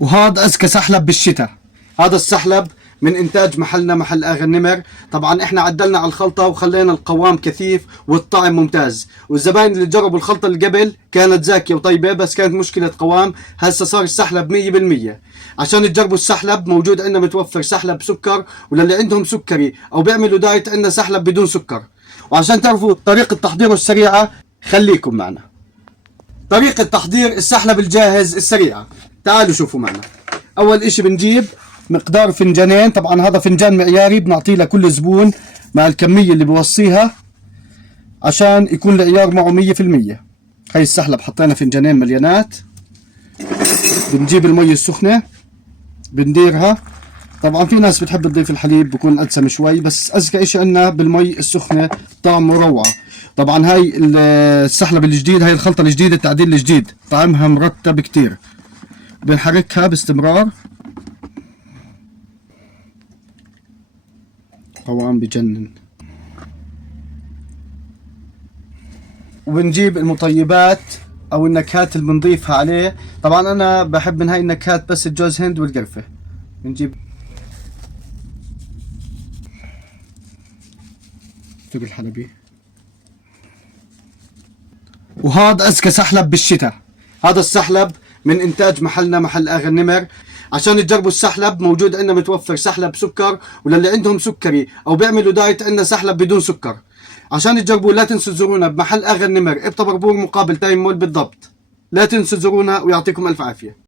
وهذا أذكى سحلب بالشتاء. هذا السحلب من إنتاج محلنا، محل آغا النمر. طبعا إحنا عدلنا على الخلطة وخلينا القوام كثيف والطعم ممتاز، والزباين اللي جربوا الخلطة اللي قبل كانت زاكية وطيبة، بس كانت مشكلة قوام. هسه صار السحلب 100%. عشان تجربوا السحلب موجود عندنا متوفر سحلب سكر، وللي عندهم سكري أو بيعملوا دايت عندنا سحلب بدون سكر. وعشان تعرفوا طريقة تحضيره السريعة خليكم معنا. طريقة تحضير السحلب الجاهز السريعة، تعالوا شوفوا معنا. أول إشي بنجيب مقدار فنجانين، طبعا هذا فنجان معياري بنعطيه لكل زبون مع الكمية اللي بوصيها عشان يكون العيار معه 100%. هاي السحلب حطينا فنجانين مليانات. بنجيب المي السخنة بنديرها. طبعا في ناس بتحب تضيف الحليب بكون أدسم شوي، بس أذكى إشي عنا بالمي السخنة طعمه روعة. طبعا هاي السحلب الجديد، هاي الخلطة الجديدة، التعديل الجديد، طعمها مرتب كتير. بنحركها باستمرار، قوام بجنن. وبنجيب المطيبات او النكهات اللي بنضيفها عليه. طبعا انا بحب من هاي النكهات بس الجوز هند والقرفة. بنجيب فوق الحلبي. وهذا أذكى سحلب بالشتاء. هذا السحلب من إنتاج محلنا، محل آغا النمر. عشان تجربوا السحلب موجود عندنا متوفر سحلب سكر، وللي عندهم سكري أو بيعملوا دايت عندنا سحلب بدون سكر. عشان تجربوا لا تنسوا تزورونا بمحل آغا النمر بطبربور مقابل تايم مول بالضبط. لا تنسوا تزورونا ويعطيكم ألف عافية.